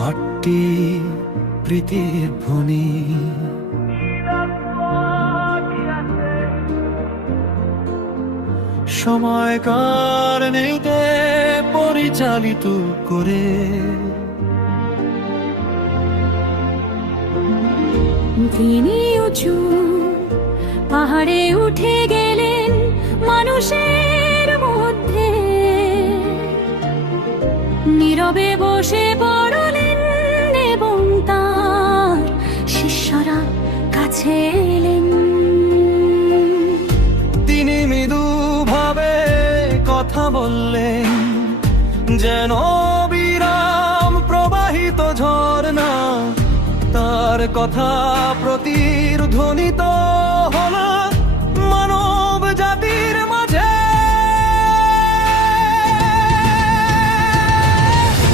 আটটি প্রীতির ধ্বনি, সময়কার নেইতে পরিচালিত করে। তিনি উঁচু পাহাড়ে উঠে গেলেন মানুষের মধ্যে, নীরবে বসে পড়লেন এবং তার শিষ্যরা কাছে এলেন। তিনি মৃদুভাবে কথা বললেন, যেন বিরাম প্রবাহিত ঝর্ণা। তার কথা প্রতিধ্বনিত হল মানব জাতির মাঝে।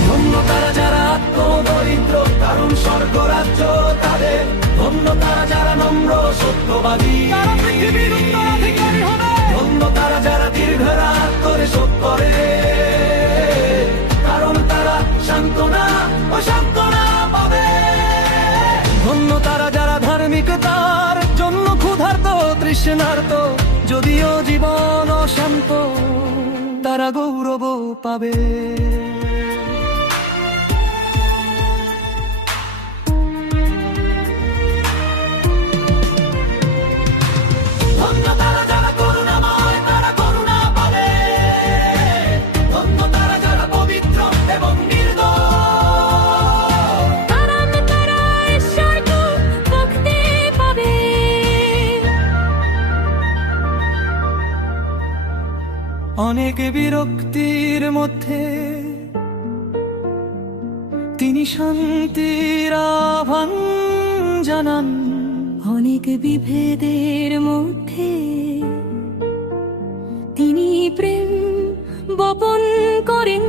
ধন্য তারা যারা আত্মদরিদ্র, কারণ স্বর্গরাজ্য তাদের। ধন্য তারা যারা নম্র সত্যবাদী, তারা পৃথিবীর উত্তরাধিকারী হবে। ধন্য তারা যারা দীর্ঘ রাত করে শোধ করে, কারণ তারা সান্ত্বনা ও সান্ত্বনা পাবে। ধন্য তারা যারা ধার্মিকতার জন্য ক্ষুধার্ত তৃষ্ণার্ত, যদিও জীবন অশান্ত, তারা গৌরব পাবে। ধন্য তারা যারা করুণাময়, তারা করুণা পাবে। ধন্য তারা যারা পবিত্র এবং নির্দোষ, কারণ তারা ঈশ্বরকে দেখতে পাবে। অনেক বিরক্তির মধ্যে তিনি শান্তির আহ্বান জানান। অনেক বিভেদের মধ্যে তিনি প্রেম বপন করেন।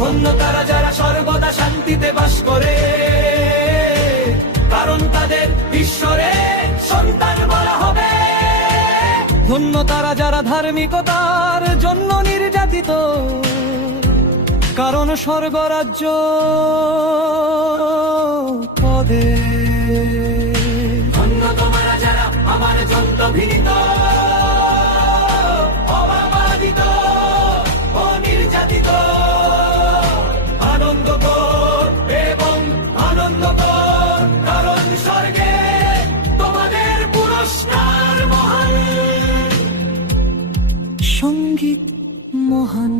ধন্য তারা যারা সর্বদা শান্তিতে বাস করে, কারণ তাদের ঈশ্বরের সন্তান বলা হবে। ধন্য তারা যারা ধার্মিকতার জন্য নির্যাতিত, কারণ স্বর্গরাজ্য পদে। ধন্য তোমরা যারা আমার জন্য ঘৃণিত, অবাধিত ও নির্যাতিত, আনন্দ কর এবং আনন্দ কর, কারণ স্বর্গে তোমাদের পুরস্কার মহান। সঙ্গীত মহান।